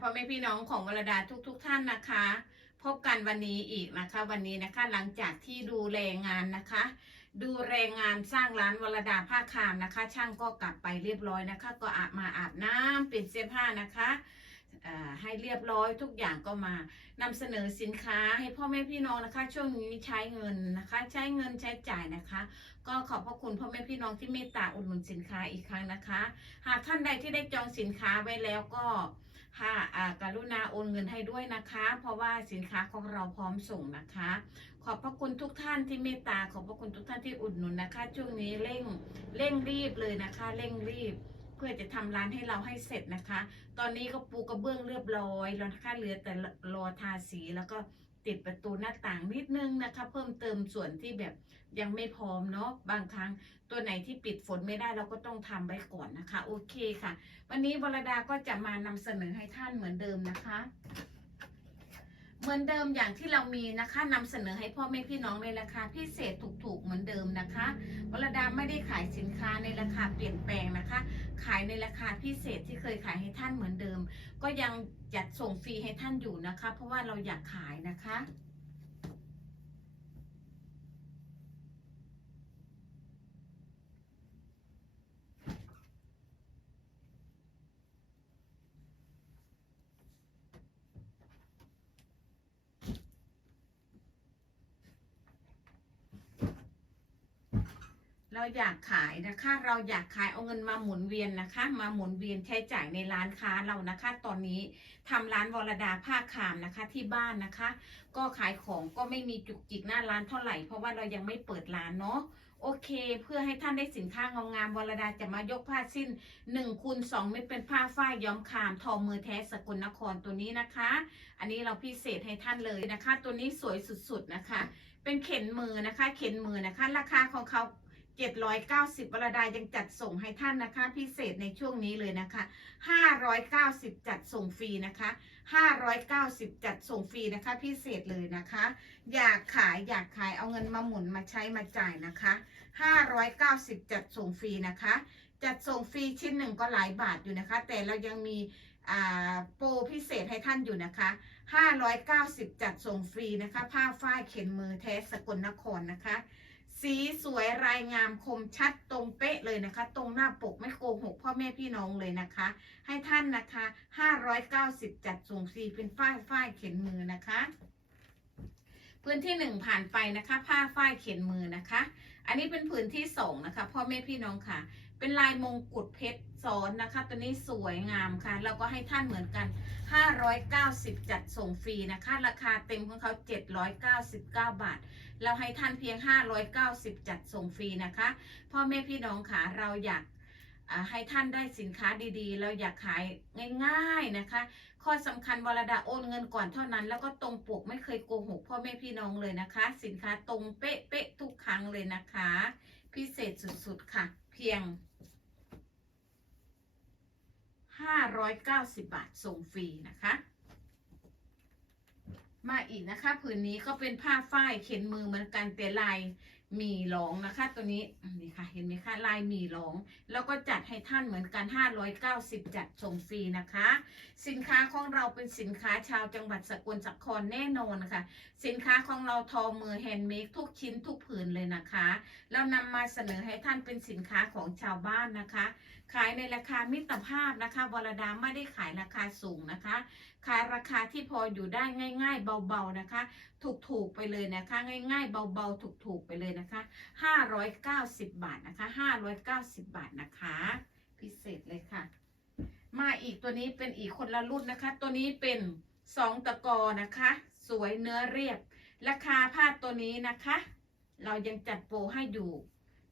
พ่อแม่พี่น้องของวรดาทุกๆทท่านนะคะ พบกันวันนี้อีกนะคะ วันนี้นะคะหลังจากที่ดูแลงงานนะคะ ดูแรงงานสร้างร้านวรดาผ้าคามนะคะ ช่างก็กลับไปเรียบร้อยนะคะ ก็อาบมาอาบน้ำเปลี่ยนเสื้อผ้านะคะให้เรียบร้อยทุกอย่างก็มานำเสนอสินค้าให้พ่อแม่พี่น้องนะคะ ช่วงนี้ใช้เงินนะคะ ใช้เงินใช้จ่ายนะคะ ก็ขอบพระคุณพ่อแม่พี่น้องที่เมตตาอุดหนุนสินค้าอีกครั้งนะคะ หากท่านใดที่ได้จองสินค้าไว้แล้วก็ ค่ะอากรุณาโอนเงินให้ด้วยนะคะ เพราะว่าสินค้าของเราพร้อมส่งนะคะ ขอบพระคุณทุกท่านที่เมตตา ขอบพระคุณทุกท่านที่อุดหนุนนะคะ ช่วงนี้เร่งเร่งรีบเลยนะคะ เร่งรีบ เพื่อจะทำร้านให้เราให้เสร็จนะคะ ตอนนี้ก็ปูกระเบื้องเรียบร้อยแล้วนะคะเหลือแต่รอทาสีแล้วก็ ติดประตูหน้าต่างนิดนึงนะคะ เพิ่มเติมส่วนที่แบบยังไม่พร้อมเนาะบางครั้งตัวไหนที่ปิดฝนไม่ได้เราก็ต้องทำไว้ก่อนนะคะ โอเคค่ะ วันนี้วรดาก็จะมานำเสนอให้ท่านเหมือนเดิมนะคะ เหมือนเดิมอย่างที่เรามีนะคะนำเสนอให้พ่อแม่พี่น้องในราคาพิเศษถูกๆเหมือนเดิมนะคะวรดาไม่ได้ขายสินค้าในราคาเปลี่ยนแปลงนะคะ ขายในราคาพิเศษที่เคยขายให้ท่านเหมือนเดิม ก็ยังจัดส่งฟรีให้ท่านอยู่นะคะ เพราะว่าเราอยากขายนะคะ เราอยากขายนะคะ เราอยากขายเอาเงินมาหมุนเวียนนะคะ มาหมุนเวียนใช้จ่ายในร้านค้าเรานะคะ ตอนนี้ทำร้านวรดาผ้าขามนะคะที่บ้านนะคะ ก็ขายของก็ไม่มีจุกจิกหน้าร้านเท่าไหร่ เพราะว่าเรายังไม่เปิดร้านเนาะโอเค เพื่อให้ท่านได้สินค้างามวรดาจะมายกผ้าสิ้น1คูณ2ไม่เป็นผ้าฝ้ายย้อมคาม ทอมือแท้สกลนครตัวนี้นะคะ อันนี้เราพิเศษให้ท่านเลยนะคะ ตัวนี้สวยสุดๆนะคะ เป็นเข็นมือนะคะ เข็นมือนะคะ ราคาของเขา 790วรดายังจัดส่งให้ท่านนะคะ พิเศษในช่วงนี้เลยนะคะ 590 จัดส่งฟรีนะคะ 590 จัดส่งฟรีนะคะ พิเศษเลยนะคะ อยากขายอยากขายเอาเงินมาหมุนมาใช้มาจ่ายนะคะ 590 จัดส่งฟรีนะคะ จัดส่งฟรีชิ้นหนึ่งก็หลายบาทอยู่นะคะ แต่เรายังมีโปรพิเศษให้ท่านอยู่นะคะ 590 จัดส่งฟรีนะคะ ผ้าฝ้ายเข็นมือแท้สกลนครนะคะ สีสวยรายงามคมชัดตรงเป๊ะเลยนะคะ ตรงหน้าปกไม่โกหกพ่อแม่พี่น้องเลยนะคะ ให้ท่านนะคะ 590 จัดส่งฟรีเป็นฝ้ายฝ้ายเข็นมือนะคะ พื้นที่หนึ่งผ่านไปนะคะ ผ้าฝ้ายเข็นมือนะคะ อันนี้เป็นพื้นที่สองนะคะ พ่อแม่พี่น้องค่ะ เป็นลายมงกุฎเพชรซ้อนนะคะ ตัวนี้สวยงามค่ะเราก็ให้ท่านเหมือนกัน 590 จัดส่งฟรีนะคะ ราคาเต็มของเขา 799 บาท เราให้ท่านเพียง 590 จัดส่งฟรีนะคะ พ่อแม่พี่น้องค่ะเราอยากให้ท่านได้สินค้าดีๆ เราอยากขายง่าย ๆนะคะ ข้อสำคัญวรดาโอนเงินก่อนเท่านั้น แล้วก็ตรงปกไม่เคยโกหกพ่อแม่พี่น้องเลยนะคะ สินค้าตรงเป๊ะๆทุกครั้งเลยนะคะ พิเศษสุดๆ ค่ะ เพียง 590 บาท ส่งฟรีนะคะ มาอีกนะคะ ผืนนี้ก็เป็นผ้าฝ้ายเข็นมือเหมือนกันแต่ลาย มีหลงนะคะ ตัวนี้นี่ค่ะ เห็นไหมคะลายมีหลง แล้วก็จัดให้ท่านเหมือนกัน 590 จัดส่งฟรีนะคะ สินค้าของเราเป็นสินค้าชาวจังหวัดสกลนครแน่นอนค่ะ สินค้าของเราทอมือแฮนด์เมดทุกชิ้นทุกผืนเลยนะคะเรานำมาเสนอให้ท่านเป็นสินค้าของชาวบ้านนะคะ ขายในราคามิตรภาพนะคะวรดาไม่ได้ขายราคาสูงนะคะ ขายราคาที่พออยู่ได้ง่าย ๆ เบาๆนะคะ ถูกๆไปเลยนะคะ ง่ายๆ เบาๆถูกๆไปเลยนะคะ 590 บาทนะคะ 590 บาทนะคะ พิเศษเลยค่ะ มาอีกตัวนี้เป็นอีกคนละรุ่นนะคะ ตัวนี้เป็นสองตะกอนะคะ สวยเนื้อเรียบ ราคาผ้าตัวนี้นะคะ เรายังจัดโปรให้อยู่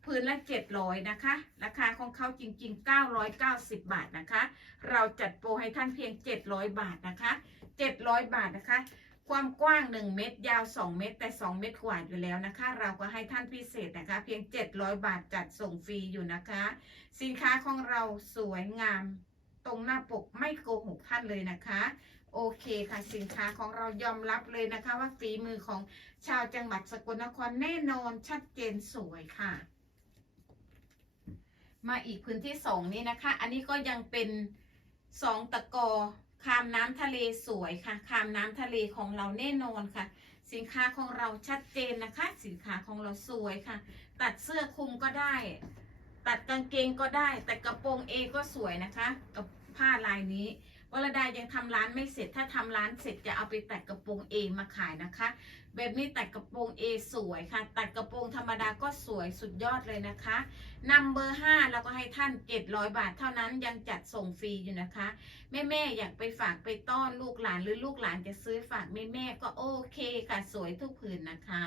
พื้นละ 700 นะคะ ราคาของเขาจริง ๆ 990 บาทนะคะ เราจัดโปรให้ท่านเพียง 700 บาทนะคะ 700 บาทนะคะ ความกว้าง 1 เมตร ยาว 2 เมตร แต่ 2 เมตรกว่าอยู่แล้วนะคะ เราก็ให้ท่านพิเศษนะคะ เพียง 700 บาทจัดส่งฟรีอยู่นะคะ สินค้าของเราสวยงามตรงหน้าปกไม่โกหกท่านเลยนะคะโอเคค่ะสินค้าของเรายอมรับเลยนะคะ ว่าฝีมือของชาวจังหวัดสกลนครแน่นอนชัดเจนสวยค่ะ มาอีกพื้นที่สองนี้นะคะ อันนี้ก็ยังเป็นสองตะกอคามน้ำทะเลสวยค่ะคามน้ำทะเลของเราแน่นอนค่ะ สินค้าของเราชัดเจนนะคะ สินค้าของเราสวยค่ะ ตัดเสื้อคลุมก็ได้ ตัดกางเกงก็ได้ แต่กระโปรงเอก็สวยนะคะ กับผ้าลายนี้วรดายังทำร้านไม่เสร็จถ้าทำร้านเสร็จจะเอาไปตัดกระโปรงเอมาขายนะคะ แบบนี้ตัดกระโปรงเอสวยค่ะ ตัดกระโปรงธรรมดาก็สวยสุดยอดเลยนะคะนัมเบอร์ห้าเราก็ให้ท่านเจ็ดร้อยบาทเท่านั้นยังจัดส่งฟรีอยู่นะคะ แม่แม่ๆอยากไปฝากไปต้อนลูกหลานหรือลูกหลานจะซื้อฝากแม่แม่ๆก็โอเคค่ะ สวยทุกผืนนะคะ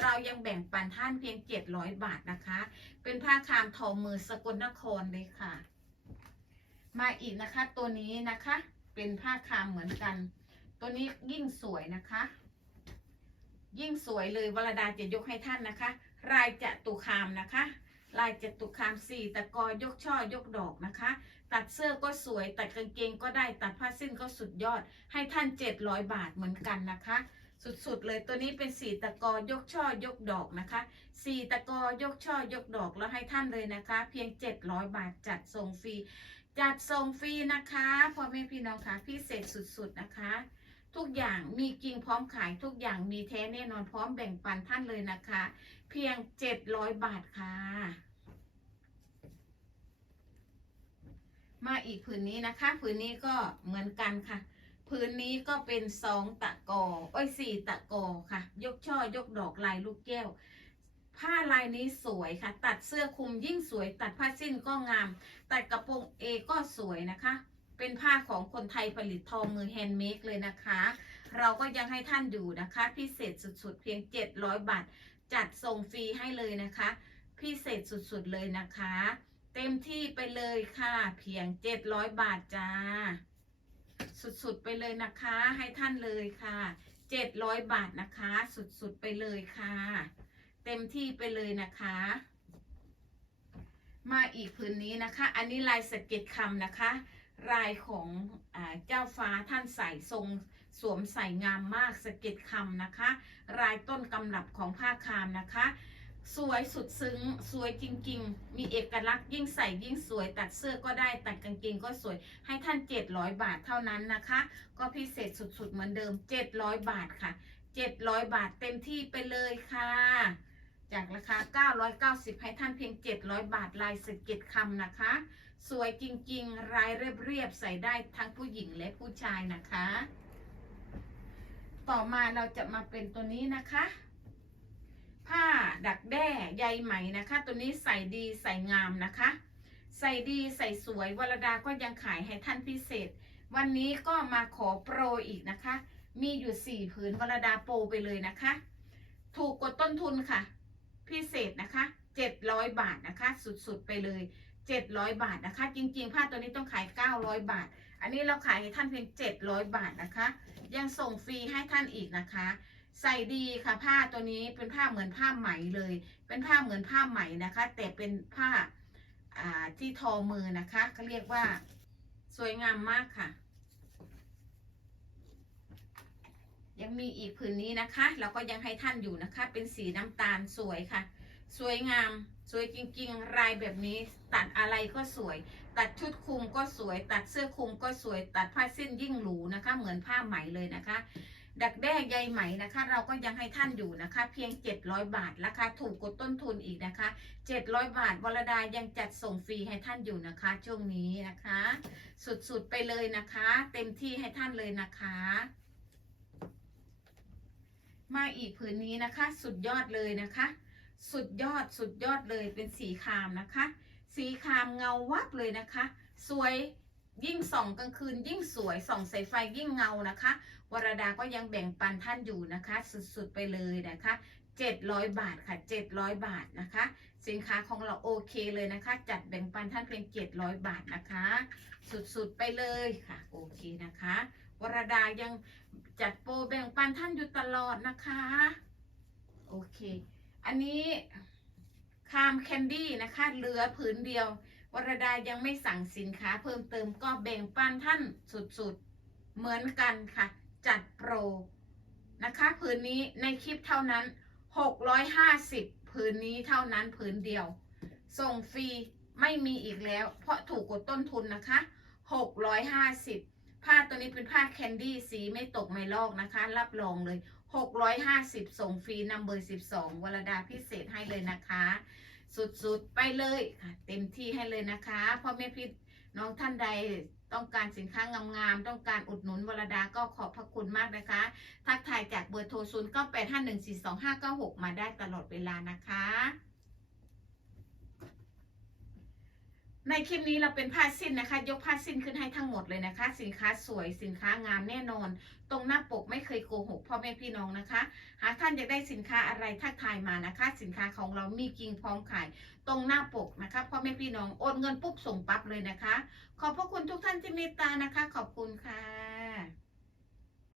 เรายังแบ่งปันท่านเพียงเจ็ดร้อยบาทนะคะ เป็นผ้าคามทอมือสกลนครเลยค่ะ มาอีกนะคะตัวนี้นะคะ เป็นผ้าคามเหมือนกัน ตัวนี้ยิ่งสวยนะคะ ยิ่งสวยเลยวรดาจะยกให้ท่านนะคะ รายจะตุคามนะคะ ลายจตุคามสี่ตะกอยกช่อยกดอกนะคะ ตัดเสื้อก็สวย ตัดกางเกงก็ได้ตัดผ้าสิ้นก็สุดยอด ให้ท่านเจ็ดร้อยบาทเหมือนกันนะคะ สุดๆเลยตัวนี้เป็นสีตะกอยกช่อยกดอกนะคะสีตะกอยกช่อยกดอกแล้วให้ท่านเลยนะคะ เพียงเจ็ดร้อยบาทจัดส่งฟรีจัดส่งฟรีนะคะพ่อแม่พี่น้องคะพิเศษสุดๆนะคะ ทุกอย่างมีจริงพร้อมขายทุกอย่างมีแท้แน่นอนพร้อมแบ่งปันท่านเลยนะคะ เพียงเจ็ดร้อยบาทค่ะ มาอีกผืนนี้นะคะ ผืนนี้ก็เหมือนกันค่ะ ผืนนี้ก็เป็นสองตะกอโอ้ยสี่ตะกอค่ะ ยกช่อยกดอกลายลูกแก้วผ้าลายนี้สวยค่ะ ตัดเสื้อคลุมยิ่งสวย ตัดผ้าสิ้นก็งาม ตัดกระโปรงเอก็สวยนะคะ เป็นผ้าของคนไทยผลิตทอมือแฮนด์เมดเลยนะคะ เราก็ยังให้ท่านอยู่นะคะ พิเศษสุดๆ เพียง 700 บาท จัดส่งฟรีให้เลยนะคะ พิเศษสุดๆเลยนะคะ เต็มที่ไปเลยค่ะ เพียง 700 บาทจ้า สุดๆไปเลยนะคะ ให้ท่านเลยค่ะ 700 บาทนะคะ สุดๆไปเลยค่ะ เต็มที่ไปเลยนะคะมาอีกผืนนี้นะคะ อันนี้ลายสเก็ดคำนะคะ ลายของอเจ้าฟ้าท่านใส่ทรงสวมใส่งามมากสะเก็ดคำนะคะ ลายต้นกำลับของผ้าคามนะคะ สวยสุดซึ้งสวยจริง ๆ มีเอกลักษณ์ยิ่งใส่ยิ่งสวยตัดเสื้อก็ได้ตัดกางเกงก็สวยให้ท่าน 700 บาทเท่านั้นนะคะ ก็พิเศษสุดๆเหมือนเดิม 700 บาทค่ะ 700 บาทเต็มที่ไปเลยค่ะจากราคา 990 ให้ท่านเพียง 700 บาทลายสเก็ดคำนะคะ สวยจริงๆ รายเรียบๆ ใส่ได้ทั้งผู้หญิงและผู้ชายนะคะ ต่อมาเราจะมาเป็นตัวนี้นะคะ ผ้าดักแด้ใยไหมนะคะ ตัวนี้ใส่ดีใส่งามนะคะ ใส่ดีใส่สวยวรดาก็ยังขายให้ท่านพิเศษ วันนี้ก็มาขอโปรอีกนะคะ มีอยู่สี่ผืนวรดาโปรไปเลยนะคะ ถูกกว่าต้นทุนค่ะ พิเศษนะคะเจ็ดร้อยบาทนะคะ สุดๆไปเลย เจ็ดร้อยบาทนะคะ จริงๆ ผ้าตัวนี้ต้องขายเก้าร้อยบาท อันนี้เราขายให้ท่านเพียงเจ็ดร้อยบาทนะคะ ยังส่งฟรีให้ท่านอีกนะคะ ใส่ดีค่ะผ้าตัวนี้เป็นผ้าเหมือนผ้าไหมเลย เป็นผ้าเหมือนผ้าไหมนะคะ แต่เป็นผ้าอ่าที่ทอมือนะคะเขาเรียกว่าสวยงามมากค่ะ ยังมีอีกผืนนี้นะคะ เราก็ยังให้ท่านอยู่นะคะ เป็นสีน้ำตาลสวยค่ะ สวยงาม สวยจริงๆ รายแบบนี้ ตัดอะไรก็สวย ตัดชุดคลุมก็สวย ตัดเสื้อคลุมก็สวย ตัดผ้าเส้นยิ่งหรูนะคะ เหมือนผ้าไหมเลยนะคะ ดักแด้ใยไหมนะคะ เราก็ยังให้ท่านอยู่นะคะ เพียง 700 บาทราคาถูกกว่าต้นทุนอีกนะคะ 700 บาทวรดายังจัดส่งฟรีให้ท่านอยู่นะคะ ช่วงนี้นะคะ สุดๆไปเลยนะคะ เต็มที่ให้ท่านเลยนะคะมาอีกผืนนี้นะคะ สุดยอดเลยนะคะ สุดยอดสุดยอดเลยเป็นสีครามนะคะ สีครามเงาวับเลยนะคะ สวยยิ่งส่องกลางคืนยิ่งสวยส่องสายไฟยิ่งเงานะคะ วรดาก็ยังแบ่งปันท่านอยู่นะคะ สุดๆไปเลยนะคะ 700 บาทค่ะ 700 บาทนะคะ สินค้าของเราโอเคเลยนะคะ จัดแบ่งปันท่านเพียง700 บาทนะคะ สุดๆไปเลยค่ะโอเคนะคะ วรดายังจัดโปรแบ่งปันท่านอยู่ตลอดนะคะ โอเค อันนี้คามแคนดี้นะคะ เหลือผืนเดียว วรดายังไม่สั่งสินค้า เพิ่มเติมก็แบ่งปันท่านสุดๆ เหมือนกันค่ะ จัดโปร นะคะผืนนี้ในคลิปเท่านั้น 650ผืนนี้เท่านั้นผืนเดียว ส่งฟรีไม่มีอีกแล้ว เพราะถูกกว่าต้นทุนนะคะ 650 ผ้าตัวนี้เป็นผ้าแคนดี้สีไม่ตกไม่ลอกนะคะ รับรองเลย 650 ส่งฟรีนัมเบอร์ 12 วรดาพิเศษให้เลยนะคะ สุดๆ ไปเลยค่ะ เต็มที่ให้เลยนะคะพ่อแม่พี่น้องท่านใดต้องการสินค้างามๆ ต้องการอุดหนุนวรดาก็ขอบพระคุณมากนะคะ ทักทายจากเบอร์โทร 0 9 8 5 1 4 2 5 9 6 มาได้ตลอดเวลานะคะ ในคลิปนี้เราเป็นผ้าสิ้นนะคะ ยกผ้าสิ้นขึ้นให้ทั้งหมดเลยนะคะ สินค้าสวยสินค้างามแน่นอน ตรงหน้าปกไม่เคยโกหกพ่อแม่พี่น้องนะคะ หากท่านอยากได้สินค้าอะไรทักทายมานะคะ สินค้าของเรามีจริงพร้อมขาย ตรงหน้าปกนะคะพ่อแม่พี่น้องโอนเงินปุ๊บส่งปั๊บเลยนะคะ ขอบพระคุณทุกท่านที่เมตตานะคะ ขอบคุณค่ะ